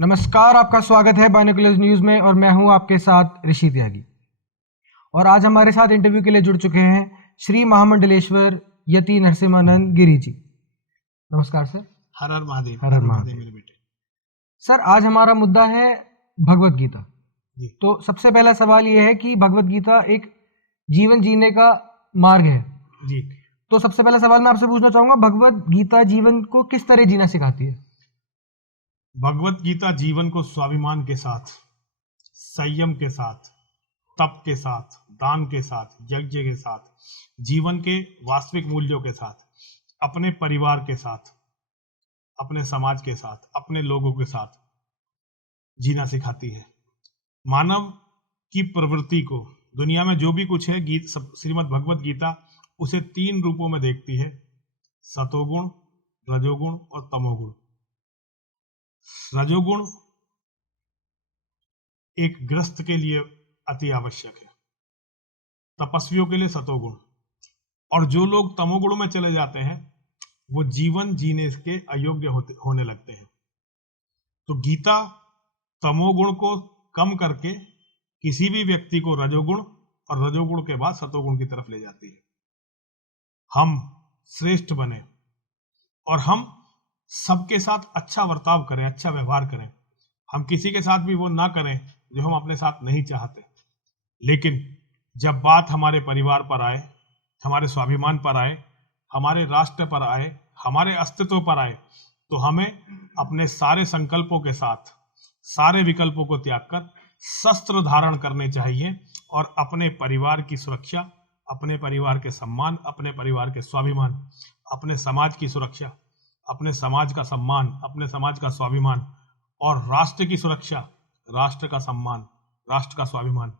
नमस्कार, आपका स्वागत है बाइनोकुलर्स न्यूज में और मैं हूं आपके साथ ऋषि त्यागी। और आज हमारे साथ इंटरव्यू के लिए जुड़ चुके हैं श्री महामंडलेश्वर यति नरसिम्हानंद गिरी जी। नमस्कार सर। हर हर महादेव। हर हर महादेव मेरे बेटे। सर, आज हमारा मुद्दा है भगवत गीता जी। तो सबसे पहला सवाल यह है कि भगवत गीता एक जीवन जीने का मार्ग है जी। तो सबसे पहला सवाल मैं आपसे पूछना चाहूंगा, भगवत गीता जीवन को किस तरह जीना सिखाती है? भगवत गीता जीवन को स्वाभिमान के साथ, संयम के साथ, तप के साथ, दान के साथ, यज्ञ के साथ, जीवन के वास्तविक मूल्यों के साथ, अपने परिवार के साथ, अपने समाज के साथ, अपने लोगों के साथ जीना सिखाती है। मानव की प्रवृत्ति को, दुनिया में जो भी कुछ है, श्रीमद् भगवत गीता उसे 3 रूपों में देखती है: सतोगुण, रजोगुण और तमोगुण। रजोगुण एक गृहस्थ के लिए अति आवश्यक है, तपस्वियों के लिए सतोगुण, और जो लोग तमोगुण में चले जाते हैं वो जीवन जीने के अयोग्य होने लगते हैं। तो गीता तमोगुण को कम करके किसी भी व्यक्ति को रजोगुण और रजोगुण के बाद सतोगुण की तरफ ले जाती है। हम श्रेष्ठ बने और हम सबके साथ अच्छा बर्ताव करें, अच्छा व्यवहार करें। हम किसी के साथ भी वो ना करें जो हम अपने साथ नहीं चाहते। लेकिन जब बात हमारे परिवार पर आए, हमारे स्वाभिमान पर आए, हमारे राष्ट्र पर आए, हमारे अस्तित्व पर आए, तो हमें अपने सारे संकल्पों के साथ सारे विकल्पों को त्याग कर शस्त्र धारण करने चाहिए और अपने परिवार की सुरक्षा, अपने परिवार के सम्मान, अपने परिवार के स्वाभिमान, अपने समाज की सुरक्षा, अपने समाज का सम्मान, अपने समाज का स्वाभिमान और राष्ट्र की सुरक्षा, राष्ट्र का सम्मान, राष्ट्र का स्वाभिमान,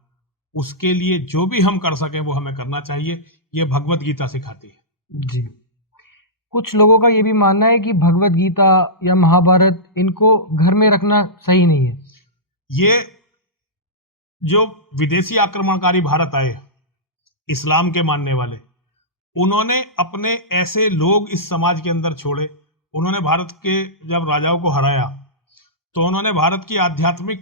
उसके लिए जो भी हम कर सकें वो हमें करना चाहिए। ये भगवत गीता सिखाती है। जी। कुछ लोगों का ये भी मानना है कि भगवत गीता या महाभारत इनको घर में रखना सही नहीं है। ये जो विदेशी आक्रमणकारी भारत आए, इस्लाम के मानने वाले, उन्होंने अपने ऐसे लोग इस समाज के अंदर छोड़े। उन्होंने भारत के जब राजाओं को हराया तो उन्होंने भारत की आध्यात्मिक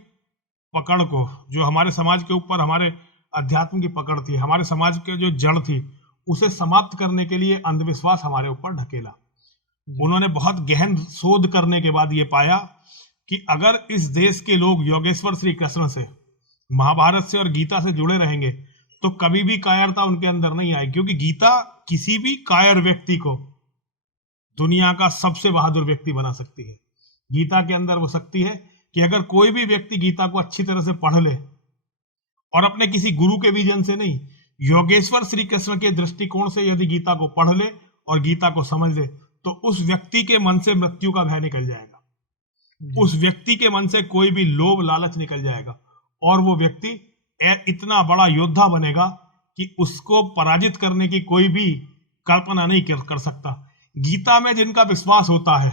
पकड़ को, जो हमारे समाज के ऊपर हमारे अध्यात्म की पकड़ थी, हमारे समाज के जो जड़ थी, उसे समाप्त करने के लिए अंधविश्वास हमारे ऊपर ढकेला। उन्होंने बहुत गहन शोध करने के बाद ये पाया कि अगर इस देश के लोग योगेश्वर श्री कृष्ण से, महाभारत से और गीता से जुड़े रहेंगे तो कभी भी कायरता उनके अंदर नहीं आएगी, क्योंकि गीता किसी भी कायर व्यक्ति को दुनिया का सबसे बहादुर व्यक्ति बना सकती है। गीता के अंदर वो शक्ति है कि अगर कोई भी व्यक्ति गीता को अच्छी तरह से पढ़ ले और अपने किसी गुरु के विजन से नहीं, योगेश्वर श्री कृष्ण के दृष्टिकोण से यदि गीता को पढ़ ले और गीता को समझ ले, तो उस व्यक्ति के मन से मृत्यु का भय निकल जाएगा। उस व्यक्ति के मन से कोई भी लोभ लालच निकल जाएगा और वो व्यक्ति इतना बड़ा योद्धा बनेगा कि उसको पराजित करने की कोई भी कल्पना नहीं कर सकता। गीता में जिनका विश्वास होता है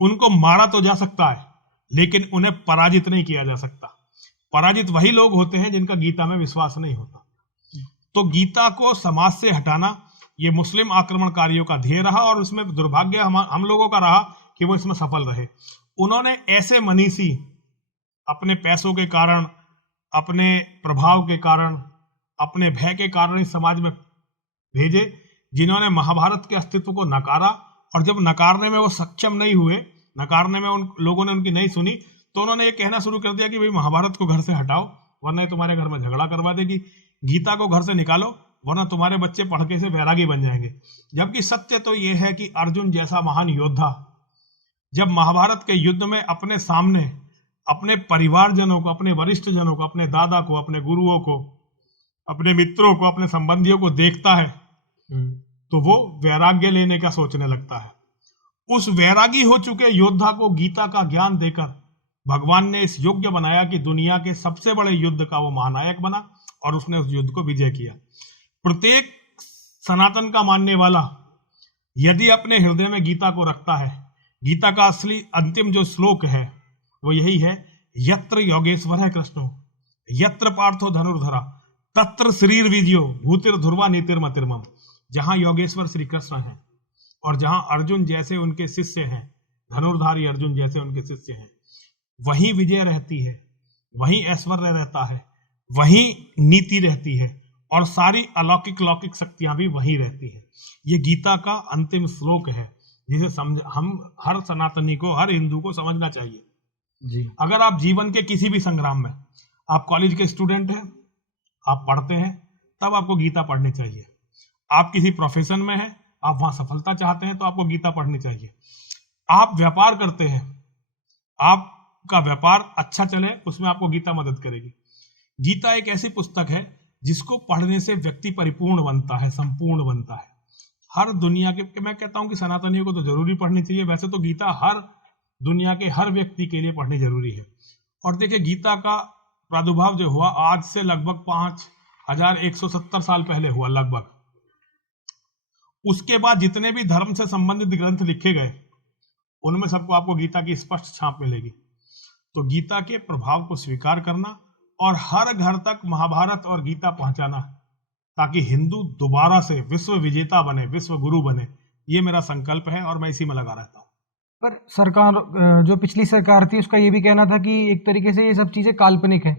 उनको मारा तो जा सकता है, लेकिन उन्हें पराजित नहीं किया जा सकता। पराजित वही लोग होते हैं जिनका गीता में विश्वास नहीं होता। तो गीता को समाज से हटाना ये मुस्लिम आक्रमणकारियों का ध्येय रहा और उसमें दुर्भाग्य हम लोगों का रहा कि वो इसमें सफल रहे। उन्होंने ऐसे मनीषी अपने पैसों के कारण, अपने प्रभाव के कारण, अपने भय के कारण इस समाज में भेजे, जिन्होंने महाभारत के अस्तित्व को नकारा, और जब नकारने में वो सक्षम नहीं हुए, नकारने में उन लोगों ने उनकी नहीं सुनी, तो उन्होंने ये कहना शुरू कर दिया कि भाई महाभारत को घर से हटाओ वरना तुम्हारे घर में झगड़ा करवा देगी, गीता को घर से निकालो वरना तुम्हारे बच्चे पढ़ के से वैरागी बन जाएंगे। जबकि सत्य तो ये है कि अर्जुन जैसा महान योद्धा जब महाभारत के युद्ध में अपने सामने अपने परिवारजनों को, अपने वरिष्ठ जनों को, अपने दादा को, अपने गुरुओं को, अपने मित्रों को, अपने संबंधियों को देखता है तो वो वैराग्य लेने का सोचने लगता है। उस वैरागी हो चुके योद्धा को गीता का ज्ञान देकर भगवान ने इस योग्य बनाया कि दुनिया के सबसे बड़े युद्ध का वो महानायक बना और उसने उस युद्ध को विजय किया। प्रत्येक सनातन का मानने वाला यदि अपने हृदय में गीता को रखता है, गीता का असली अंतिम जो श्लोक है वो यही है, यत्र योगेश्वर है कृष्णो यत्र पार्थो धनुर्धरा तत्र शरीर विजयो भूतिर ध्रुवा नीतिर्मतिर्मम। जहां योगेश्वर श्री कृष्ण हैं और जहां अर्जुन जैसे उनके शिष्य हैं, धनुर्धारी अर्जुन जैसे उनके शिष्य हैं, वहीं विजय रहती है, वहीं ऐश्वर्य रहता है, वहीं नीति रहती है और सारी अलौकिक लौकिक शक्तियां भी वहीं रहती है। ये गीता का अंतिम श्लोक है जिसे हम हर सनातनी को, हर हिंदू को समझना चाहिए जी। अगर आप जीवन के किसी भी संग्राम में, आप कॉलेज के स्टूडेंट हैं, आप पढ़ते हैं, तब आपको गीता पढ़नी चाहिए। आप किसी प्रोफेशन में हैं, आप वहां सफलता चाहते हैं, तो आपको गीता पढ़नी चाहिए। आप व्यापार करते हैं, आपका व्यापार अच्छा चले, उसमें आपको गीता मदद करेगी। गीता एक ऐसी पुस्तक है जिसको पढ़ने से व्यक्ति परिपूर्ण बनता है, संपूर्ण बनता है। हर दुनिया के, मैं कहता हूं कि सनातनियों को तो जरूरी पढ़नी चाहिए, वैसे तो गीता हर दुनिया के हर व्यक्ति के लिए पढ़नी जरूरी है। और देखिए, गीता का प्रादुर्भाव जो हुआ आज से लगभग 5170 साल पहले हुआ लगभग। उसके बाद जितने भी धर्म से संबंधित ग्रंथ लिखे गए, उनमें सबको आपको गीता की स्पष्ट छाप मिलेगी। तो गीता के प्रभाव को स्वीकार करना और हर घर तक महाभारत और गीता पहुंचाना, ताकि हिंदू दोबारा से विश्व विजेता बने, विश्व गुरु बने, ये मेरा संकल्प है और मैं इसी में लगा रहता हूं। पर सरकार, जो पिछली सरकार थी, उसका ये भी कहना था कि एक तरीके से ये सब चीजें काल्पनिक है।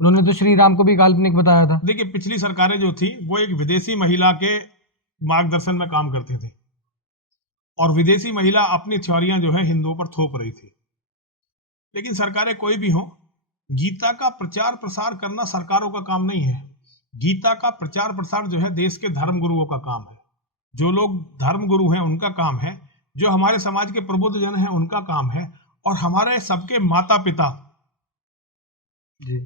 उन्होंने तो श्री राम को भी काल्पनिक बताया था। देखिए, पिछली सरकारें जो थी वो एक विदेशी महिला के मार्गदर्शन में काम करती थी और विदेशी महिला अपनी थ्योरियां जो है हिंदुओं पर थोप रही थी। लेकिन सरकारें कोई भी हो, गीता का प्रचार प्रसार करना सरकारों का काम नहीं है। गीता का प्रचार प्रसार जो है देश के धर्म गुरुओं का काम है। जो लोग धर्म गुरु हैं उनका काम है, जो हमारे समाज के प्रबुद्ध जन हैं उनका काम है, और हमारे सबके माता पिता जी।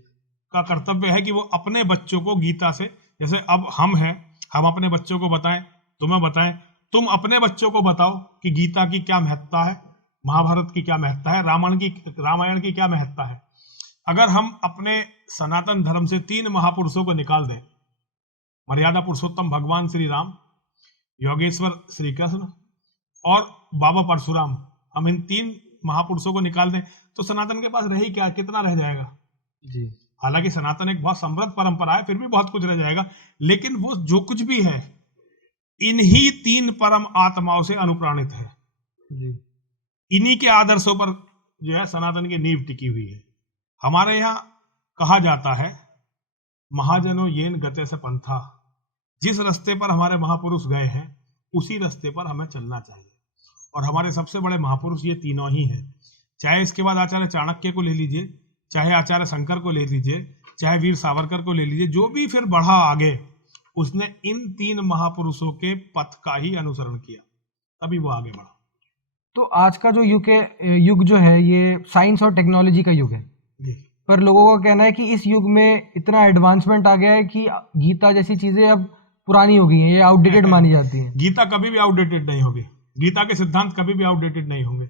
का कर्तव्य है कि वो अपने बच्चों को गीता से, जैसे अब हम हैं, हम अपने बच्चों को बताएं, तुम्हें बताएं, तुम अपने बच्चों को बताओ कि गीता की क्या महत्ता है, महाभारत की क्या महत्ता है, रामायण की क्या महत्ता है। अगर हम अपने सनातन धर्म से 3 महापुरुषों को निकाल दें, मर्यादा पुरुषोत्तम भगवान श्री राम, योगेश्वर श्री कृष्ण और बाबा परशुराम, हम इन 3 महापुरुषों को निकाल दें, तो सनातन के पास रही क्या, कितना रह जाएगा। जी। हालांकि सनातन एक बहुत समृद्ध परंपरा है, फिर भी बहुत कुछ रह जाएगा। लेकिन वो जो कुछ भी है इन्हीं 3 परम आत्माओं से अनुप्राणित है। जी। इन्हीं के आदर्शों पर जो है सनातन की नींव टिकी हुई है। हमारे यहाँ कहा जाता है, महाजनो येन गते से पंथा, जिस रास्ते पर हमारे महापुरुष गए हैं उसी रास्ते पर हमें चलना चाहिए। और हमारे सबसे बड़े महापुरुष ये तीनों ही हैं। चाहे इसके बाद आचार्य चाणक्य को ले लीजिए, चाहे आचार्य शंकर को ले लीजिए, चाहे वीर सावरकर को ले लीजिए, जो भी फिर बढ़ा आगे, उसने इन 3 महापुरुषों के पथ का ही अनुसरण किया, तभी वो आगे बढ़ा। तो आज का जो युग जो है ये साइंस और टेक्नोलॉजी का युग है, पर लोगों का कहना है कि इस युग में इतना एडवांसमेंट आ गया है कि गीता जैसी चीजें अब पुरानी हो गई हैं, ये आउटडेटेड मानी जाती हैं। गीता कभी भी आउटडेटेड नहीं होगी। गीता के सिद्धांत कभी भी आउटडेटेड नहीं होंगे।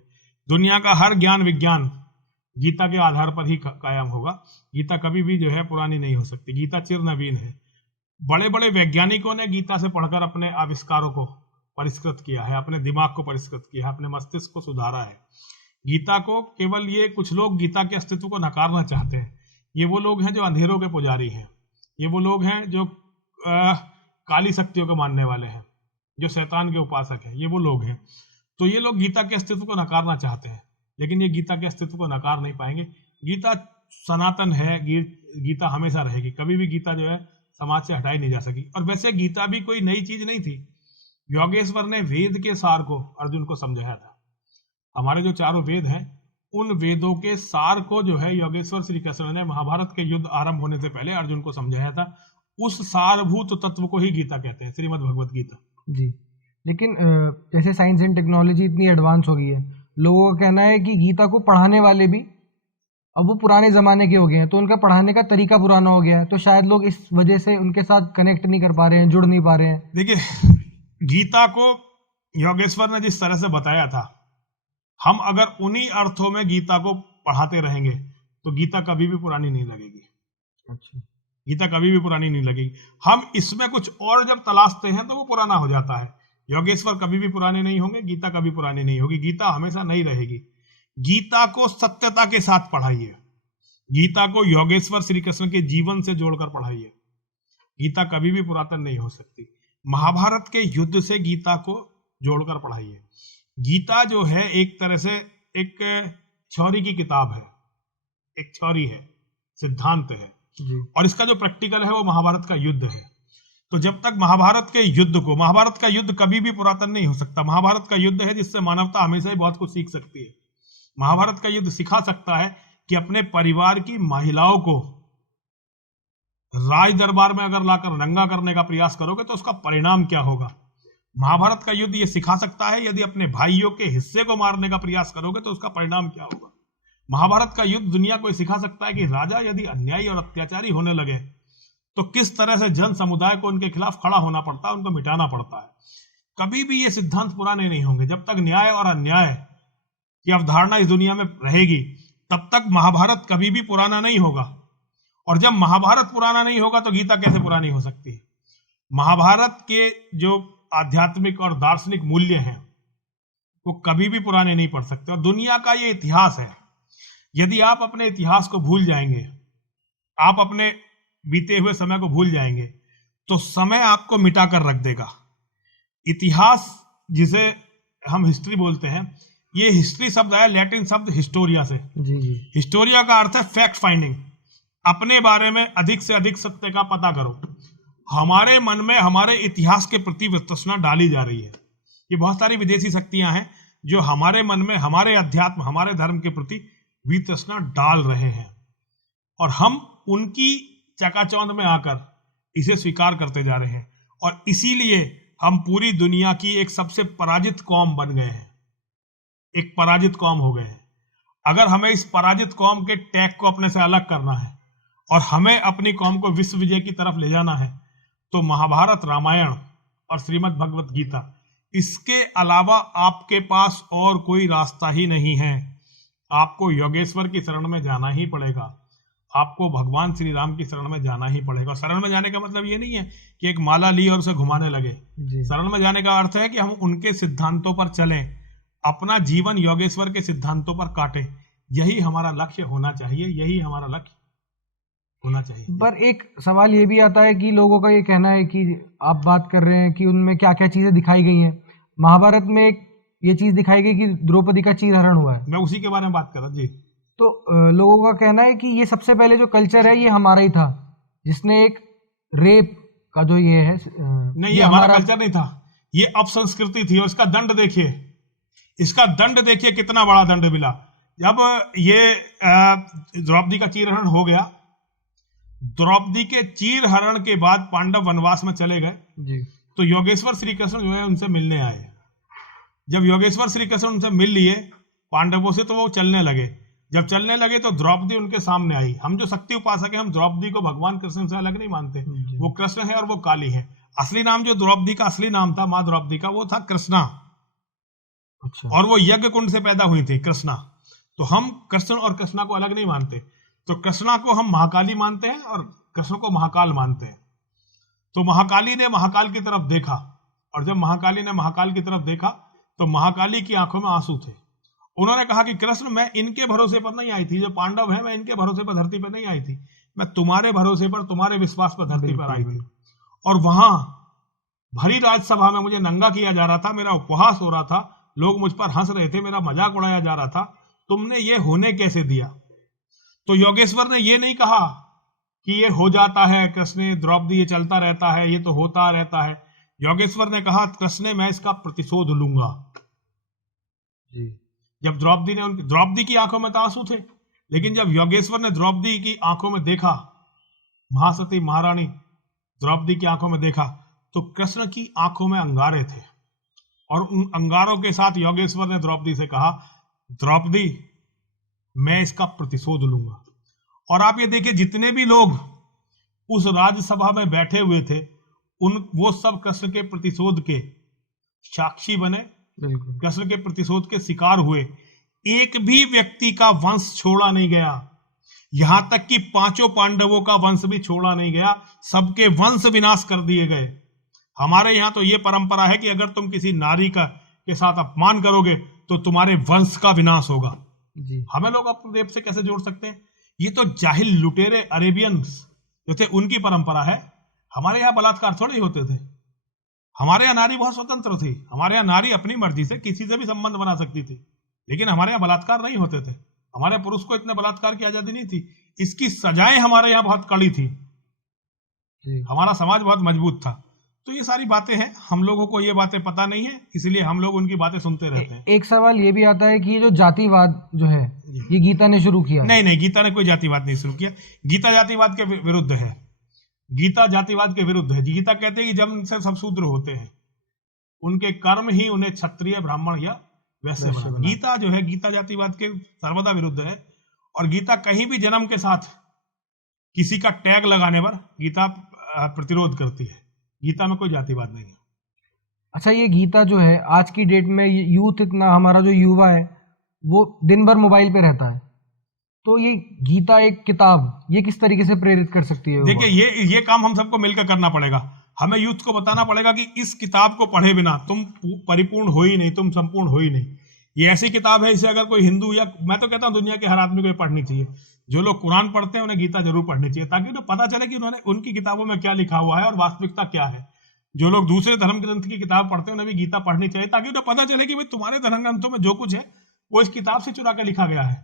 दुनिया का हर ज्ञान विज्ञान गीता के आधार पर ही कायम होगा। गीता कभी भी जो है पुरानी नहीं हो सकती। गीता चिर नवीन है। बड़े बड़े वैज्ञानिकों ने गीता से पढ़कर अपने आविष्कारों को परिष्कृत किया है, अपने दिमाग को परिष्कृत किया है, अपने मस्तिष्क को सुधारा है। गीता को केवल ये कुछ लोग गीता के अस्तित्व को नकारना चाहते हैं। ये वो लोग हैं जो अंधेरों के पुजारी हैं, ये वो लोग हैं जो काली शक्तियों को मानने वाले हैं, जो शैतान के उपासक हैं, ये वो लोग हैं। तो ये लोग गीता के अस्तित्व को नकारना चाहते हैं, लेकिन ये गीता के अस्तित्व को नकार नहीं पाएंगे। गीता सनातन है, गीता हमेशा रहेगी। कभी भी गीता जो है समाज से हटाई नहीं जा सकी। और वैसे गीता भी कोई नई चीज नहीं थी। योगेश्वर ने वेद के सार को अर्जुन को समझाया था। हमारे जो 4 वेद हैं, उन वेदों के सार को जो है योगेश्वर श्री कृष्ण ने महाभारत के युद्ध आरंभ होने से पहले अर्जुन को समझाया था। उस सारभूत तत्व को ही गीता कहते हैं, श्रीमद् भगवत गीता जी। लेकिन जैसे साइंस एंड टेक्नोलॉजी इतनी एडवांस हो गई है, लोगों का कहना है कि गीता को पढ़ाने वाले भी अब वो पुराने जमाने के हो गए हैं, तो उनका पढ़ाने का तरीका पुराना हो गया है, तो शायद लोग इस वजह से उनके साथ कनेक्ट नहीं कर पा रहे हैं, जुड़ नहीं पा रहे हैं। देखिए, गीता को योगेश्वर ने जिस तरह से बताया था, हम अगर उन्हीं अर्थों में गीता को पढ़ाते रहेंगे तो गीता कभी भी पुरानी नहीं लगेगी। अच्छा। गीता कभी भी पुरानी नहीं लगेगी। हम इसमें कुछ और जब तलाशते हैं तो वो पुराना हो जाता है। योगेश्वर कभी भी पुराने नहीं होंगे, गीता कभी पुरानी नहीं होगी। गीता हमेशा नई रहेगी। गीता को सत्यता के साथ पढ़ाइए। गीता को योगेश्वर श्री कृष्ण के जीवन से जोड़कर पढ़ाइए। गीता कभी भी पुरातन नहीं हो सकती। महाभारत के युद्ध से गीता को जोड़कर पढ़ाइए। गीता जो है एक तरह से एक थ्योरी की किताब है, एक थ्योरी है, सिद्धांत है, जी और इसका जो प्रैक्टिकल है वो महाभारत का युद्ध है। तो जब तक महाभारत के युद्ध को, महाभारत का युद्ध कभी भी पुरातन नहीं हो सकता। महाभारत का युद्ध है जिससे मानवता हमेशा ही बहुत कुछ सीख सकती है। महाभारत का युद्ध सिखा सकता है कि अपने परिवार की महिलाओं को राज दरबार में अगर लाकर नंगा करने का प्रयास करोगे तो उसका परिणाम क्या होगा। महाभारत का युद्ध ये सिखा सकता है यदि अपने भाइयों के हिस्से को मारने का प्रयास करोगे तो उसका परिणाम क्या होगा। महाभारत का युद्ध दुनिया को सिखा सकता है कि राजा यदि अन्यायी और अत्याचारी होने लगे तो किस तरह से जन समुदाय को उनके खिलाफ खड़ा होना पड़ता है, उनको मिटाना पड़ता है। कभी भी ये सिद्धांत पुराने नहीं होंगे। जब तक न्याय और अन्याय की अवधारणा इस दुनिया में रहेगी तब तक महाभारत कभी भी पुराना नहीं होगा। और जब महाभारत पुराना नहीं होगा तो गीता कैसे पुरानी हो सकती है। महाभारत के जो आध्यात्मिक और दार्शनिक मूल्य हैं वो कभी भी पुराने नहीं पड़ सकते। और दुनिया का ये इतिहास है, यदि आप अपने इतिहास को भूल जाएंगे, आप अपने बीते हुए समय को भूल जाएंगे तो समय आपको मिटा कर रख देगा। इतिहास जिसे हम हिस्ट्री बोलते हैं, ये हिस्ट्री शब्द आया लैटिन शब्द हिस्टोरिया से। जी जी हिस्टोरिया का अर्थ है फैक्ट फाइंडिंग, अपने बारे में अधिक से अधिक सत्य का पता करो। हमारे मन में हमारे इतिहास के प्रति वितृष्णा डाली जा रही है। ये बहुत सारी विदेशी शक्तियां हैं जो हमारे मन में हमारे अध्यात्म, हमारे धर्म के प्रति वितृष्णा डाल रहे हैं और हम उनकी चकाचौंध में आकर इसे स्वीकार करते जा रहे हैं। और इसीलिए हम पूरी दुनिया की एक सबसे पराजित कौम बन गए हैं, एक पराजित कौम हो गए हैं। अगर हमें इस पराजित कौम के टैग को अपने से अलग करना है और हमें अपनी कौम को विश्व विजय की तरफ ले जाना है तो महाभारत, रामायण और श्रीमद् भगवत गीता, इसके अलावा आपके पास और कोई रास्ता ही नहीं है। आपको योगेश्वर की शरण में जाना ही पड़ेगा, आपको भगवान श्री राम की शरण में जाना ही पड़ेगा। शरण में जाने का मतलब ये नहीं है कि एक माला ली और उसे घुमाने लगे। शरण में जाने का अर्थ है कि हम उनके सिद्धांतों पर चलें, अपना जीवन योगेश्वर के सिद्धांतों पर काटें। यही हमारा लक्ष्य होना चाहिए, यही हमारा लक्ष्य होना चाहिए। पर एक सवाल ये भी आता है कि लोगों का ये कहना है कि आप बात कर रहे हैं कि उनमें क्या क्या चीजें दिखाई गई हैं। महाभारत में एक ये चीज दिखाई गई कि द्रौपदी का चीरहरण हुआ है। मैं उसी के बारे में बात कर रहा जी। तो लोगों का कहना है कि ये सबसे पहले जो कल्चर है ये हमारा ही था, जिसने एक रेप का जो ये है नहीं, ये हमारा कल्चर नहीं था, ये अपसंस्कृति थी। और इसका दंड देखिए, इसका दंड देखिए कितना बड़ा दंड मिला। जब ये द्रौपदी का चीरहरण हो गया, द्रौपदी के चीरहरण के बाद पांडव वनवास में चले गए जी। तो योगेश्वर श्री कृष्ण जो है उनसे मिलने आए। जब योगेश्वर श्री कृष्ण उनसे मिल लिए पांडवों से तो वो चलने लगे। जब चलने लगे तो द्रौपदी उनके सामने आई। हम जो शक्ति उपासक है, हम द्रौपदी को भगवान कृष्ण से अलग नहीं मानते। वो कृष्ण है और वो काली है। असली नाम जो द्रौपदी का असली नाम था, माँ द्रौपदी का, वो था कृष्णा। अच्छा। और वो यज्ञ कुंड से पैदा हुई थी कृष्णा। तो हम कृष्ण और कृष्णा को अलग नहीं मानते। तो कृष्णा को हम महाकाली मानते हैं और कृष्ण को महाकाल मानते हैं। तो महाकाली ने महाकाल की तरफ देखा और जब महाकाली ने महाकाल की तरफ देखा तो महाकाली की आंखों में आंसू थे। उन्होंने कहा कि कृष्ण, मैं इनके भरोसे पर नहीं आई थी, जो पांडव है मैं इनके भरोसे पर धरती पर नहीं आई थी, मैं तुम्हारे भरोसे पर, तुम्हारे विश्वास पर धरती पर आई थी। और वहां भरी राजसभा में मुझे नंगा किया जा रहा था, मेरा उपहास हो रहा था, लोग मुझ पर हंस रहे थे, मेरा मजाक उड़ाया जा रहा था, तुमने ये होने कैसे दिया। तो योगेश्वर ने ये नहीं कहा कि ये हो जाता है कृष्ण, द्रौपदी ये चलता रहता है, ये तो होता रहता है। योगेश्वर ने कहा, कृष्ण मैं इसका प्रतिशोध लूंगा जी। जब द्रौपदी की आंखों में तो आंसू थे, लेकिन जब योगेश्वर ने द्रौपदी की आंखों में देखा, महासती महारानी द्रौपदी की आंखों में देखा, तो कृष्ण की आंखों में अंगारे थे। और उन अंगारों के साथ योगेश्वर ने द्रौपदी से कहा, द्रौपदी मैं इसका प्रतिशोध लूंगा। और आप ये देखिए, जितने भी लोग उस राज्यसभा में बैठे हुए थे, वो सब कृष्ण के प्रतिशोध के साक्षी बने, कृष्ण के प्रतिशोध के शिकार हुए। एक भी व्यक्ति का वंश छोड़ा नहीं गया, यहां तक कि 5 पांडवों का वंश भी छोड़ा नहीं गया, सबके वंश विनाश कर दिए गए। हमारे यहां तो ये परंपरा है कि अगर तुम किसी नारी का के साथ अपमान करोगे तो तुम्हारे वंश का विनाश होगा जी। हमें लोग अपने रेप से कैसे जोड़ सकते हैं? ये तो जाहिल लुटेरे अरेबियंस जो थे उनकी परंपरा है। हमारे यहाँ बलात्कार थोड़े ही होते थे। हमारे यहाँ नारी बहुत स्वतंत्र थी। हमारे यहाँ नारी अपनी मर्जी से किसी से भी संबंध बना सकती थी, लेकिन हमारे यहाँ बलात्कार नहीं होते थे। हमारे पुरुष को इतने बलात्कार की आजादी नहीं थी। इसकी सजाएं हमारे यहाँ बहुत कड़ी थी, हमारा समाज बहुत मजबूत था। तो ये सारी बातें हैं, हम लोगों को ये बातें पता नहीं है, इसलिए हम लोग उनकी बातें सुनते रहते हैं। एक सवाल ये भी आता है कि ये जो जातिवाद जो है ये गीता ने शुरू किया है। नहीं, गीता ने कोई जातिवाद नहीं शुरू किया। गीता जातिवाद के विरुद्ध है। गीता जातिवाद के विरुद्ध है। गीता कहते हैं कि जब से सब शूद्र होते हैं उनके कर्म ही उन्हें क्षत्रिय, ब्राह्मण या वैश्य बना। गीता जो है, गीता जातिवाद के सर्वदा विरुद्ध है। और गीता कहीं भी जन्म के साथ किसी का टैग लगाने पर गीता प्रतिरोध करती है। गीता में कोई जातिवाद नहीं है। अच्छा, ये गीता जो है आज की डेट में यूथ, इतना हमारा जो युवा है वो दिन भर मोबाइल पे रहता है, तो ये गीता एक किताब ये किस तरीके से प्रेरित कर सकती है? देखिए, ये काम हम सबको मिलकर करना पड़ेगा। हमें यूथ को बताना पड़ेगा कि इस किताब को पढ़े बिना तुम परिपूर्ण हो ही नहीं, तुम संपूर्ण हो ही नहीं। ये ऐसी किताब है, इसे अगर कोई हिंदू, या मैं तो कहता हूँ दुनिया के हर आदमी को पढ़नी चाहिए। जो लोग कुरान पढ़ते हैं उन्हें गीता जरूर पढ़नी चाहिए, ताकि उन्हें पता चले कि उन्होंने उनकी किताबों में क्या लिखा हुआ है और वास्तविकता क्या है। जो लोग दूसरे धर्म ग्रंथ की किताब पढ़ते हैं उन्हें भी गीता पढ़नी चाहिए, ताकि उन्हें पता चले कि भाई तुम्हारे धर्म ग्रंथों में जो कुछ है वो इस किताब से चुरा के लिखा गया है।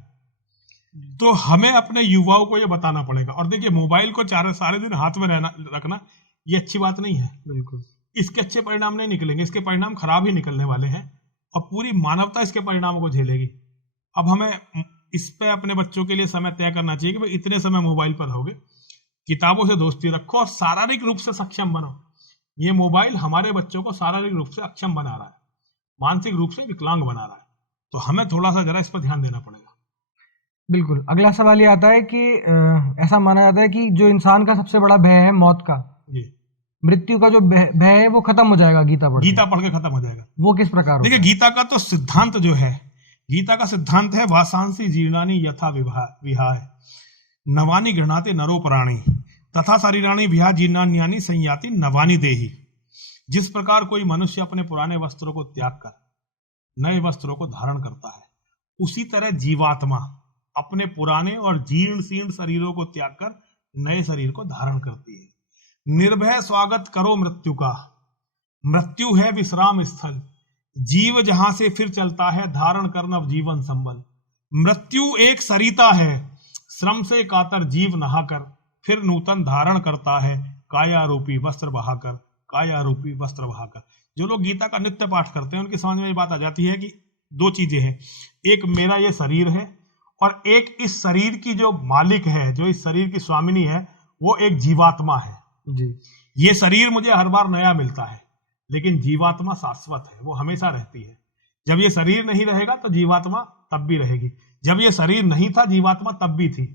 तो हमें अपने युवाओं को ये बताना पड़ेगा। और देखिए, मोबाइल को सारे दिन हाथ में रखना ये अच्छी बात नहीं है। बिल्कुल, इसके अच्छे परिणाम नहीं निकलेंगे, इसके परिणाम खराब ही निकलने वाले हैं और पूरी मानवता इसके परिणामों को झेलेगी। अब हमें इस पे अपने बच्चों के लिए समय तय करना चाहिए कि भाई इतने समय मोबाइल पर रहोगे, किताबों से दोस्ती रखो और शारीरिक रूप से सक्षम बनो। ये मोबाइल हमारे बच्चों को शारीरिक रूप से अक्षम बना रहा है, मानसिक रूप से विकलांग बना रहा है। तो हमें थोड़ा सा जरा इस पर ध्यान देना पड़ेगा। बिल्कुल। अगला सवाल ये आता है कि ऐसा माना जाता है कि जो इंसान का सबसे बड़ा भय है मौत का, जी, मृत्यु का जो भय है वो खत्म हो जाएगा गीता पढ़ के खत्म हो जाएगा। वो किस प्रकार? देखिए, गीता का तो सिद्धांत जो है, गीता का सिद्धांत है वासांसी जीर्णानि यथा विहाय नवानि गृह्णाति नरो प्राणी तथा शरीराणि विहा जीर्णान्यानि संयाति नवानि देहि। जिस प्रकार कोई मनुष्य अपने पुराने वस्त्रों को त्याग कर नए वस्त्रों को धारण करता है, उसी तरह जीवात्मा अपने पुराने और जीर्ण शीर्ण शरीरों को त्याग कर नए शरीर को धारण करती है। निर्भय स्वागत करो मृत्यु का, मृत्यु है विश्राम स्थल, जीव जहां से फिर चलता है धारण कर नव जीवन संबल। मृत्यु एक सरिता है, श्रम से कातर जीव नहाकर फिर नूतन धारण करता है काया रूपी वस्त्र बहाकर, काया रूपी वस्त्र बहाकर। जो लोग गीता का नित्य पाठ करते हैं उनकी समझ में ये बात आ जाती है कि दो चीजें हैं, एक मेरा ये शरीर है और एक इस शरीर की जो मालिक है, जो इस शरीर की स्वामिनी है, वो एक जीवात्मा है जी। ये शरीर मुझे हर बार नया मिलता है, लेकिन जीवात्मा शाश्वत है, वो हमेशा रहती है। जब ये शरीर नहीं रहेगा तो जीवात्मा तब भी रहेगी। जब ये शरीर नहीं था जीवात्मा तब भी थी,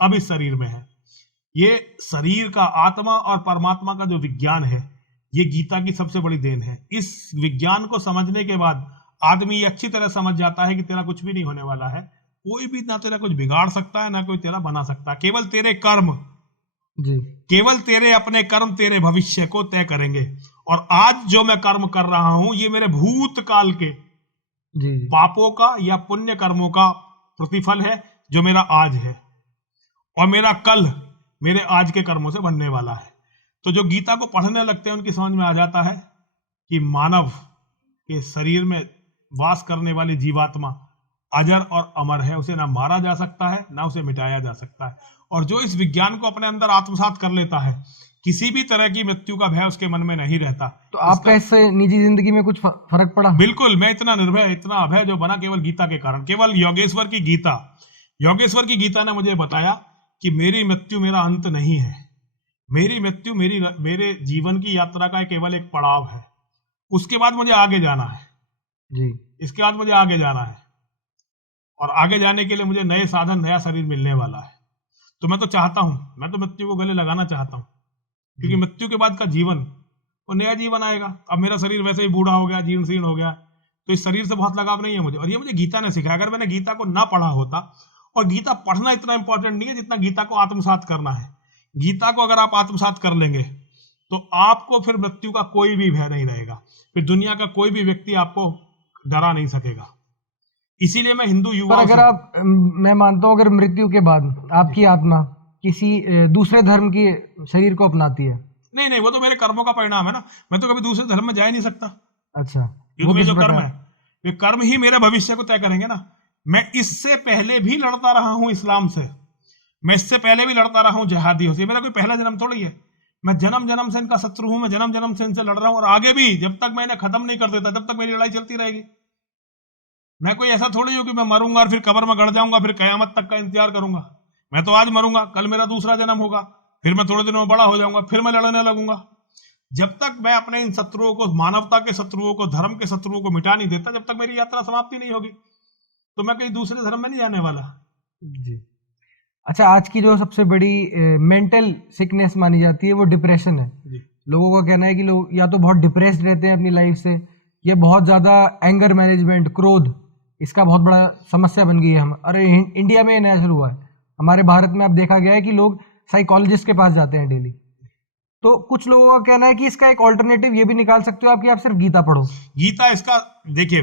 अब इस शरीर में है। ये शरीर का आत्मा और परमात्मा का जो विज्ञान है, ये गीता की सबसे बड़ी देन है। इस विज्ञान को समझने के बाद आदमी ये अच्छी तरह समझ जाता है कि तेरा कुछ भी नहीं होने वाला है, कोई भी ना तेरा कुछ बिगाड़ सकता है ना कोई तेरा बना सकता है। केवल तेरे कर्म जी, केवल तेरे अपने कर्म तेरे भविष्य को तय करेंगे। और आज जो मैं कर्म कर रहा हूं ये मेरे भूतकाल के जी, पापों का या पुण्य कर्मों का प्रतिफल है जो मेरा आज है, और मेरा कल मेरे आज के कर्मों से बनने वाला है। तो जो गीता को पढ़ने लगते हैं उनकी समझ में आ जाता है कि मानव के शरीर में वास करने वाली जीवात्मा अजर और अमर है, उसे ना मारा जा सकता है ना उसे मिटाया जा सकता है। और जो इस विज्ञान को अपने अंदर आत्मसात कर लेता है, किसी भी तरह की मृत्यु का भय उसके मन में नहीं रहता। तो आपका इससे निजी जिंदगी में कुछ फर्क पड़ा? बिल्कुल, मैं इतना निर्भय, इतना अभय जो बना केवल गीता के कारण। केवल योगेश्वर की गीता ने मुझे बताया कि मेरी मृत्यु मेरा अंत नहीं है। मेरी मृत्यु मेरे जीवन की यात्रा का केवल एक पड़ाव है। उसके बाद मुझे आगे जाना है जी, इसके बाद मुझे आगे जाना है, और आगे जाने के लिए मुझे नए साधन, नया शरीर मिलने वाला है। तो मैं तो चाहता हूं, मैं तो मृत्यु को गले लगाना चाहता हूं, क्योंकि मृत्यु के बाद का जीवन वो नया जीवन आएगा। अब मेरा शरीर वैसे ही बूढ़ा हो गया, जीर्ण शीर्ण हो गया, तो इस शरीर से बहुत लगाव नहीं है मुझे, और ये मुझे गीता ने सिखाया। अगर मैंने गीता को ना पढ़ा होता, और गीता पढ़ना इतना इंपॉर्टेंट नहीं है जितना गीता को आत्मसात करना है। गीता को अगर आप आत्मसात कर लेंगे तो आपको फिर मृत्यु का कोई भी भय नहीं रहेगा, फिर दुनिया का कोई भी व्यक्ति आपको डरा नहीं सकेगा। इसीलिए मैं हिंदू युवा, अगर आप, मैं मानता हूं अगर मृत्यु के बाद आपकी आत्मा किसी दूसरे धर्म की शरीर को अपनाती है, नहीं, वो तो मेरे कर्मों का परिणाम है ना। मैं तो कभी दूसरे धर्म में जा ही नहीं सकता। अच्छा, क्योंकि मेरे जो कर्म है, वे कर्म ही मेरे भविष्य को तय करेंगे ना। मैं इससे पहले भी लड़ता रहा हूं इस्लाम से, मैं इससे पहले भी लड़ता रहा हूं जिहादियों से, मेरा कोई पहला जन्म थोड़ी है। मैं जन्म जन्म से इनका शत्रु हूं, मैं जन्म जन्म से इनसे लड़ रहा हूं, और आगे भी जब तक मैं इन्हें खत्म नहीं कर देता तब तक मेरी लड़ाई चलती रहेगी। मैं कोई ऐसा थोड़ी हूं कि मैं मरूंगा और फिर कब्र में गड़ जाऊंगा, फिर कयामत तक का इंतजार करूंगा। मैं तो आज मरूंगा, कल मेरा दूसरा जन्म होगा, फिर मैं थोड़े दिनों में बड़ा हो जाऊंगा, फिर मैं लड़ने लगूंगा। जब तक मैं अपने इन शत्रुओं को, मानवता के शत्रुओं को, धर्म के शत्रुओं को मिटा नहीं देता, जब तक मेरी यात्रा समाप्ति नहीं होगी। तो मैं कहीं दूसरे धर्म में नहीं जाने वाला। जी। अच्छा, आज की जो सबसे बड़ी मेंटल सिकनेस मानी जाती है वो डिप्रेशन है। जी। लोगों का कहना है कि लोग या तो बहुत डिप्रेस्ड रहते हैं अपनी लाइफ से, या बहुत ज़्यादा एंगर मैनेजमेंट, क्रोध, इसका बहुत बड़ा समस्या बन गई है। हम इंडिया में नया शुरू हुआ है, हमारे भारत में अब देखा गया है कि लोग साइकोलॉजिस्ट के पास जाते हैं डेली। तो कुछ लोगों का कहना है कि इसका एक ऑल्टरनेटिव ये भी निकाल सकते हो आप कि आप सिर्फ गीता पढ़ो। गीता, इसका देखिए,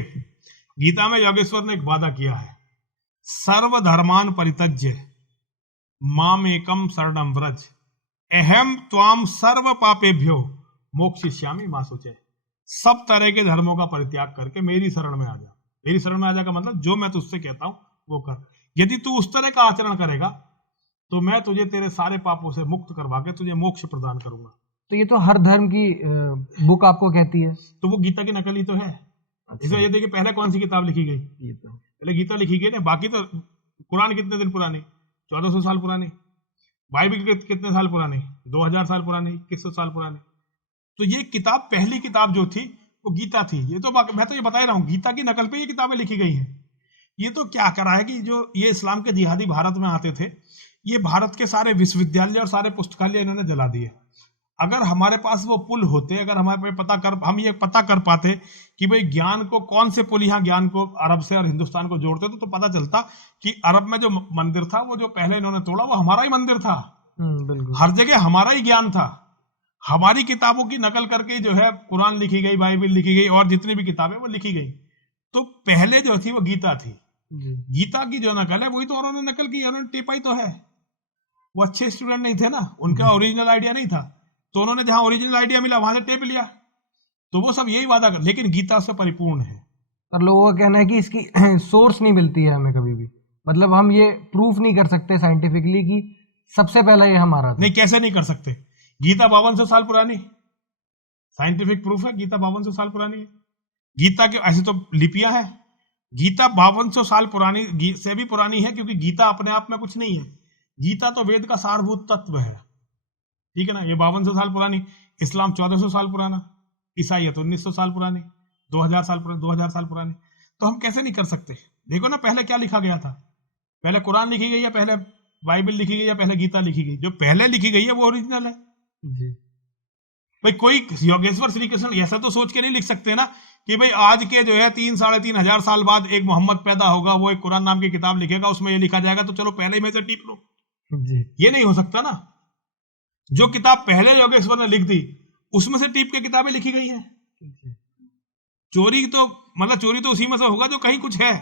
गीता में योगेश्वर ने एक वादा किया है, सर्वधर्मान परित्यज्य माम एकम शरणम व्रज अहम त्वाम सर्व पापेभ्यो मोक्षयिष्यामि मा शुचः। सब तरह के धर्मों का परित्याग करके मेरी शरण में आ जा। मेरी शरण में आ जा का मतलब जो मैं तुझसे कहता हूं वो कर। यदि तू उस तरह का आचरण करेगा तो मैं तुझे तेरे सारे पापों से मुक्त करवा के तुझे मोक्ष प्रदान करूंगा। तो ये तो हर धर्म की बुक आपको कहती है, तो वो गीता की नकल ही तो है। अच्छा। इसमें ये देखिए, पहले कौन सी किताब लिखी गई? गीता। पहले गीता लिखी गई ना, बाकी तो कुरान कितने दिन पुरानी? 1400 साल पुरानी। बाइबल कितने साल पुरानी? 2000 साल पुरानी, 2100 साल पुरानी। तो ये किताब, पहली किताब जो थी वो गीता थी। ये तो मैं तो ये बता ही रहा हूँ, गीता की नकल पे ये किताबें लिखी गई हैं। ये तो क्या करा है कि जो ये इस्लाम के जिहादी भारत में आते थे, ये भारत के सारे विश्वविद्यालय और सारे पुस्तकालय इन्होंने जला दिए। अगर हमारे पास वो पुल होते, अगर हमारे पे हम ये पता कर पाते कि भाई ज्ञान को, कौन से पुल यहाँ ज्ञान को अरब से और हिंदुस्तान को जोड़ते, तो पता चलता कि अरब में जो मंदिर था, वो जो पहले इन्होंने तोड़ा, वो हमारा ही मंदिर था। बिल्कुल। हर जगह हमारा ही ज्ञान था। हमारी किताबों की नकल करके जो है कुरान लिखी गई, बाइबल लिखी गई, और जितनी भी किताबें वो लिखी गई। तो पहले जो थी वो गीता थी। गीता की जो नकल है वही तो उन्होंने नकल की, उन्होंने टिपाई तो है। वो अच्छे स्टूडेंट नहीं थे ना, उनका ओरिजिनल आइडिया नहीं था, तो उन्होंने जहां ओरिजिनल आइडिया मिला वहां से टेप लिया। तो वो सब यही वादा कर, लेकिन गीता से परिपूर्ण है। पर लोगों का कहना है कि इसकी सोर्स नहीं मिलती है हमें कभी भी, मतलब हम ये प्रूफ नहीं कर सकते साइंटिफिकली कि सबसे पहला ये हमारा था। नहीं, कैसे नहीं कर सकते? गीता 5200 साल पुरानी, साइंटिफिक प्रूफ है, गीता 5200 साल पुरानी है। गीता के ऐसे तो लिपियां हैं, गीता 5200 साल पुरानी से भी पुरानी है, क्योंकि गीता अपने आप में कुछ नहीं है। गीता तो वेद का सारभूत तत्व है, ठीक है ना। ये 5200 साल पुरानी, इस्लाम 1400 साल पुराना, ईसाईयत 1900 साल पुरानी, 2000 साल पुरानी। तो हम कैसे नहीं कर सकते? देखो ना, पहले क्या लिखा गया था? पहले कुरान लिखी गई है, पहले बाइबल लिखी गई है, पहले गीता लिखी गई। जो पहले लिखी गई है वो ओरिजिनल है जी। भाई। कोई योगेश्वर श्री कृष्ण ऐसा तो सोच के नहीं लिख सकते ना कि भाई आज के जो है 3-3,500 साल बाद एक मोहम्मद पैदा होगा, वो एक कुरान नाम की किताब लिखेगा, उसमें ये लिखा जाएगा, तो चलो पहले ही में से टीप लो जी। ये नहीं हो सकता ना। जो किताब पहले योगेश्वर ने लिख दी, उसमें से टीप के किताबें लिखी गई हैं। चोरी तो मतलब चोरी तो उसी में से होगा जो कहीं कुछ है।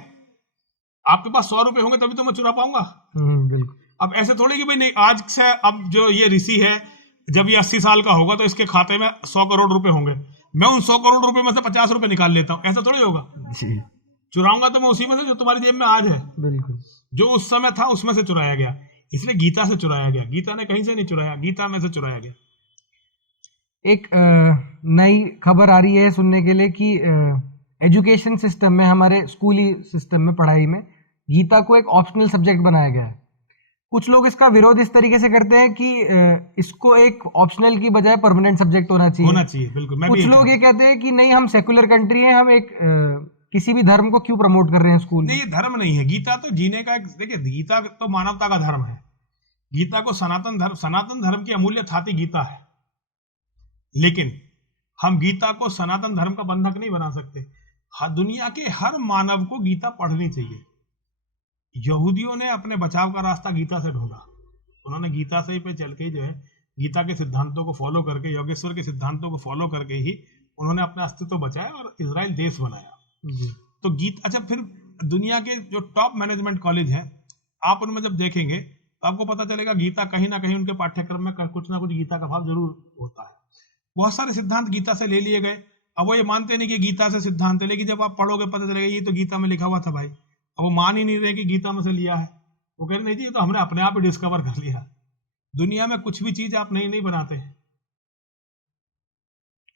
आपके पास 100 रुपए होंगे तभी तो मैं चुरा पाऊंगा। बिल्कुल। अब ऐसे थोड़ी कि भाई नहीं, आज से अब जो ये ऋषि है, जब ये 80 साल का होगा तो इसके खाते में 100 करोड़ रुपए होंगे, मैं उन 100 करोड़ रुपए में से 50 रुपए निकाल लेता हूं, ऐसा थोड़ी होगा। जी। चुराऊंगा तो मैं उसी में से जो तुम्हारी जेब में आज है। बिल्कुल। जो उस समय था उसमें से चुराया गया, इसलिए गीता से चुराया गया। गीता ने कहीं से नहीं चुराया, गीता में से चुराया गया। एक नई खबर आ रही है सुनने के लिए कि एजुकेशन सिस्टम में, हमारे स्कूली सिस्टम में, पढ़ाई में गीता को एक ऑप्शनल सब्जेक्ट बनाया गया है। कुछ लोग इसका विरोध इस तरीके से करते हैं कि इसको एक ऑप्शनल की बजाय परमानेंट सब्जेक्ट होना चाहिए। बिल्कुल। मैं कुछ भी लोग ये कहते हैं कि नहीं, हम सेकुलर कंट्री हैं, हम एक किसी भी धर्म को क्यों प्रमोट कर रहे हैं स्कूल में। नहीं, ये धर्म नहीं है, गीता तो जीने का एक, देखिए गीता तो मानवता का धर्म है। गीता को सनातन धर्म की अमूल्य थाती गीता है, लेकिन हम गीता को सनातन धर्म का बंधक नहीं बना सकते। दुनिया के हर मानव को गीता पढ़नी चाहिए। यहूदियों ने अपने बचाव का रास्ता गीता से ढूंढा, उन्होंने गीता से पे चल के जो है, गीता के सिद्धांतों को फॉलो करके, योगेश्वर के सिद्धांतों को फॉलो करके ही उन्होंने अपना अस्तित्व बचाया और इजराइल देश बनाया। तो गीता, अच्छा, फिर दुनिया के जो टॉप मैनेजमेंट कॉलेज हैं, आप उनमें जब देखेंगे तो आपको पता चलेगा गीता कहीं ना कहीं उनके पाठ्यक्रम में कुछ ना कुछ गीता का भाव जरूर होता है। बहुत सारे सिद्धांत गीता से ले लिए गए। अब वो ये मानते नहीं कि गीता से सिद्धांत है, लेकिन जब आप पढ़ोगे पता चलेगा ये तो गीता में लिखा हुआ था भाई। अब वो मान ही नहीं रहे कि गीता में से लिया है। वो कह रहे नहीं जी, ये तो हमने अपने आप ही डिस्कवर कर लिया। दुनिया में कुछ भी चीज आप नहीं बनाते,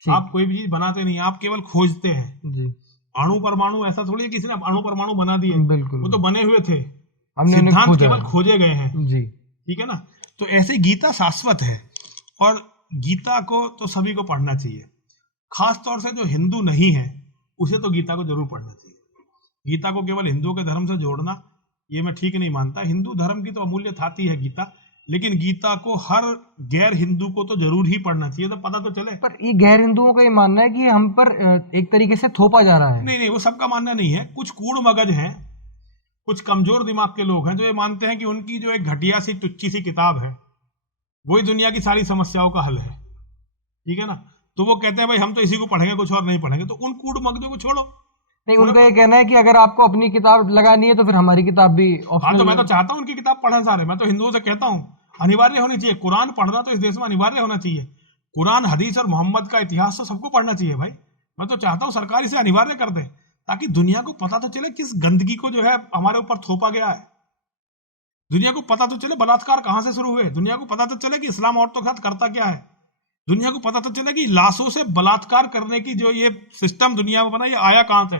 आप कोई भी चीज बनाते नहीं, आप केवल खोजते हैं जी। अणु परमाणु ऐसा थोड़ी है किसी ने अणु परमाणु बना दिए, बिल्कुल, वो तो बने हुए थे, सिद्धांत केवल खोजे गए हैं जी, ठीक है ना। तो ऐसे गीता शाश्वत है और गीता को तो सभी को पढ़ना चाहिए, खास तौर से जो हिंदू नहीं है उसे तो गीता को जरूर पढ़ना चाहिए। गीता को केवल हिंदुओं के धर्म से जोड़ना ये मैं ठीक नहीं मानता। हिंदू धर्म की तो अमूल्य थाती है गीता, लेकिन गीता को हर गैर हिंदू को तो जरूर ही पढ़ना चाहिए, तो पता तो चले। पर ये गैर हिंदुओं का ये मानना है कि हम पर एक तरीके से थोपा जा रहा है। नहीं, वो सबका मानना नहीं है। कुछ कूड़ मगज हैं, कुछ कमजोर दिमाग के लोग हैं जो ये मानते हैं कि उनकी जो एक घटिया सी टुच्ची सी किताब है वही दुनिया की सारी समस्याओं का हल है, ठीक है ना। तो वो कहते हैं भाई हम तो इसी को पढ़ेंगे, कुछ और नहीं पढ़ेंगे। तो उन कूड़ मगजों को छोड़ो। नहीं, उनका ये कहना है कि अगर आपको अपनी किताब लगानी है तो फिर हमारी किताब भी हाँ, तो मैं तो चाहता हूँ उनकी किताब पढ़ें सारे। मैं तो हिंदुओं से कहता हूँ अनिवार्य होनी चाहिए, कुरान पढ़ना तो इस देश में अनिवार्य होना चाहिए। कुरान, हदीस और मोहम्मद का इतिहास तो सबको पढ़ना चाहिए भाई। मैं तो चाहता हूँ सरकार इसे अनिवार्य कर दे, ताकि दुनिया को पता तो चले किस गंदगी को जो है हमारे ऊपर थोपा गया है। दुनिया को पता तो चले बलात्कार कहां से शुरू हुए, दुनिया को पता तो चले कि इस्लाम औरतों के साथ करता क्या है, दुनिया को पता तो चले कि लाशों से बलात्कार करने की जो ये सिस्टम दुनिया में बना ये आया कहां से।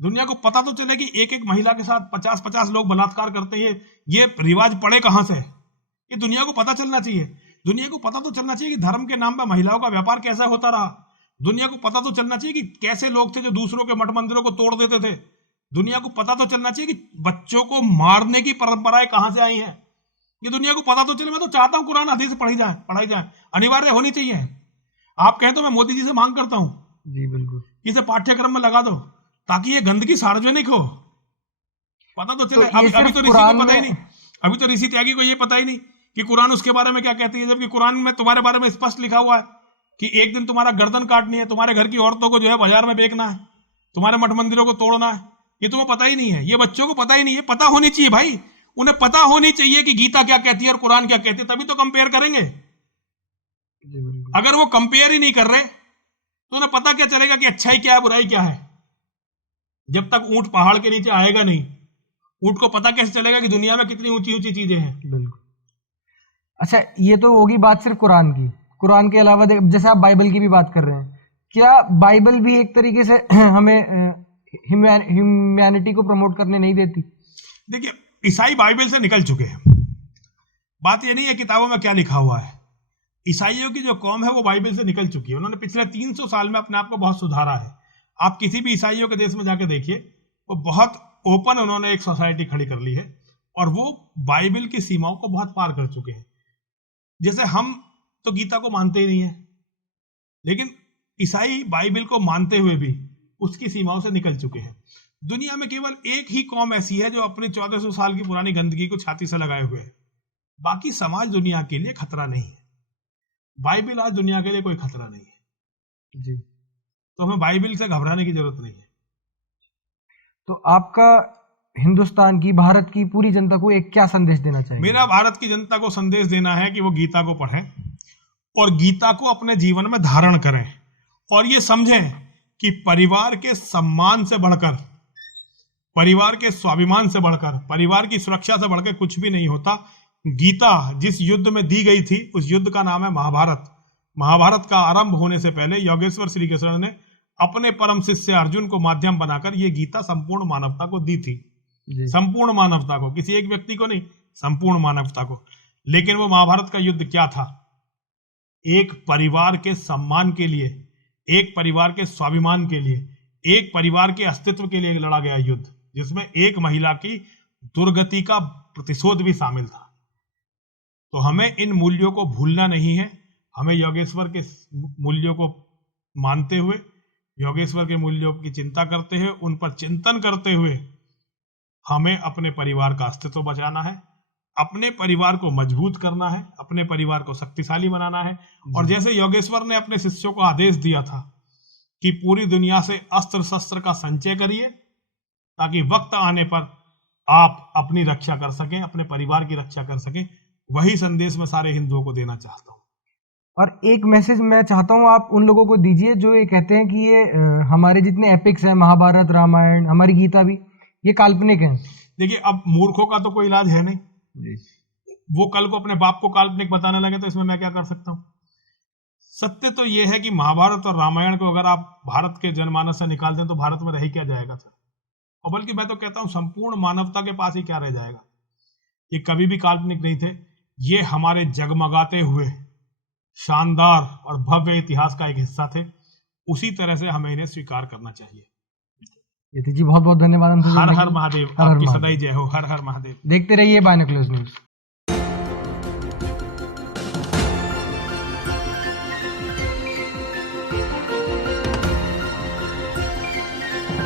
दुनिया को पता तो चले कि एक एक महिला के साथ 50-50 लोग बलात्कार करते हैं, ये रिवाज पड़े कहां से। ये दुनिया को पता चलना चाहिए। दुनिया को पता तो चलना चाहिए कि धर्म के नाम पर महिलाओं का व्यापार कैसा होता रहा। दुनिया को पता तो चलना चाहिए कि कैसे लोग थे जो दूसरों के मठ मंदिरों को तोड़ देते थे। दुनिया को पता तो चलना चाहिए कि बच्चों को मारने की परंपराएं कहां से आई हैं। ये दुनिया को पता तो चले। मैं तो चाहता हूं कुरान हदीस पढ़ाई जाए, अनिवार्य होनी चाहिए। आप कहें तो मैं मोदी जी से मांग करता हूं जी, बिल्कुल, इसे पाठ्यक्रम में लगा दो ताकि ये गंदगी सार्वजनिक हो, पता तो चले। अभी तो ऋषि को पता ही नहीं, अभी तो ऋषि त्यागी को ये पता ही नहीं कि कुरान उसके बारे में क्या कहती है, जबकि कुरान में तुम्हारे बारे में स्पष्ट लिखा हुआ है कि एक दिन तुम्हारा गर्दन काटनी है, तुम्हारे घर की औरतों को जो है बाजार में बेचना है, तुम्हारे मठ मंदिरों को तोड़ना है। ये तुम्हें पता ही नहीं है, ये बच्चों को पता ही नहीं है। पता होनी चाहिए भाई, उन्हें पता होनी चाहिए कि गीता क्या कहती है और कुरान क्या कहती है, तभी तो कंपेयर करेंगे। अगर वो कंपेयर ही नहीं कर रहे तो उन्हें पता क्या चलेगा कि अच्छाई क्या है बुराई क्या है। जब तक ऊंट पहाड़ के नीचे आएगा नहीं, ऊंट को पता कैसे चलेगा कि दुनिया में कितनी ऊंची ऊंची चीजें हैं। बिल्कुल। अच्छा, ये तो होगी बात सिर्फ कुरान की। कुरान के अलावा जैसे आप बाइबल की भी बात कर रहे हैं, क्या बाइबल भी एक तरीके से हमें ह्यूमैनिटी को प्रमोट करने नहीं देती? देखिए, ईसाई बाइबल से निकल चुके हैं। बात ये नहीं है किताबों में क्या लिखा हुआ है। ईसाइयों की जो कौम है वो बाइबल से निकल चुकी है। उन्होंने पिछले 300 साल में अपने आप को बहुत सुधारा है। आप किसी भी ईसाइयों के देश में जाके देखिए, वो बहुत ओपन उन्होंने एक सोसाइटी खड़ी कर ली है और वो बाइबल की सीमाओं को बहुत पार कर चुके हैं। जैसे हम तो गीता को मानते ही नहीं है, लेकिन ईसाई बाइबल को मानते हुए भी उसकी सीमाओं से निकल चुके हैं। दुनिया में केवल एक ही कौम ऐसी है जो अपनी 1400 साल की पुरानी गंदगी को छाती से लगाए हुए है। बाकी समाज दुनिया के लिए खतरा नहीं है। बाइबल आज दुनिया के लिए कोई खतरा नहीं है जी, तो हमें बाइबल से घबराने की जरूरत नहीं है। तो आपका हिंदुस्तान की, भारत की पूरी जनता को एक क्या संदेश देना चाहिए? मेरा भारत की जनता को संदेश देना है कि वो गीता को पढ़ें और गीता को अपने जीवन में धारण करें और ये समझें कि परिवार के सम्मान से बढ़कर, परिवार के स्वाभिमान से बढ़कर, परिवार की सुरक्षा से बढ़कर कुछ भी नहीं होता। गीता जिस युद्ध में दी गई थी उस युद्ध का नाम है महाभारत। महाभारत का आरंभ होने से पहले योगेश्वर श्री कृष्ण ने अपने परम शिष्य अर्जुन को माध्यम बनाकर ये गीता संपूर्ण मानवता को दी थी। संपूर्ण मानवता को, किसी एक व्यक्ति को नहीं, संपूर्ण मानवता को। लेकिन वो महाभारत का युद्ध क्या था? एक परिवार के सम्मान के लिए, एक परिवार के स्वाभिमान के लिए, एक परिवार के अस्तित्व के लिए लड़ा गया युद्ध, जिसमें एक महिला की दुर्गति का प्रतिशोध भी शामिल था। तो हमें इन मूल्यों को भूलना नहीं है। हमें योगेश्वर के मूल्यों को मानते हुए, योगेश्वर के मूल्यों की चिंता करते हुए, उन पर चिंतन करते हुए हमें अपने परिवार का अस्तित्व बचाना है, अपने परिवार को मजबूत करना है, अपने परिवार को शक्तिशाली बनाना है। और जैसे योगेश्वर ने अपने शिष्यों को आदेश दिया था कि पूरी दुनिया से अस्त्र शस्त्र का संचय करिए ताकि वक्त आने पर आप अपनी रक्षा कर सकें, अपने परिवार की रक्षा कर सकें, वही संदेश मैं सारे हिंदुओं को देना चाहता हूं। और एक मैसेज मैं चाहता हूं आप उन लोगों को दीजिए जो ये कहते हैं कि ये हमारे जितने एपिक्स हैं, महाभारत, रामायण, हमारी गीता भी, ये काल्पनिक है। देखिए, अब मूर्खों का तो कोई इलाज है नहीं। जी। वो कल को अपने बाप को काल्पनिक बताने लगे तो इसमें मैं क्या कर सकता हूँ। सत्य तो ये है कि महाभारत और रामायण को अगर आप भारत के जनमानस से निकाल दें तो भारत में रह ही क्या जाएगा फिर। और बल्कि मैं तो कहता हूँ संपूर्ण मानवता के पास ही क्या रह जाएगा। ये कभी भी काल्पनिक नहीं थे, ये हमारे जगमगाते हुए शानदार और भव्य इतिहास का एक हिस्सा थे। उसी तरह से हमें इन्हें स्वीकार करना चाहिए। यति जी बहुत बहुत धन्यवाद हमसे हर जुड़ने के हर लिए। महादेव, हर हर आपकी महादेव। सदाई जय हो। हर हर महादेव। देखते रहिए बायनोकुलर्स न्यूज।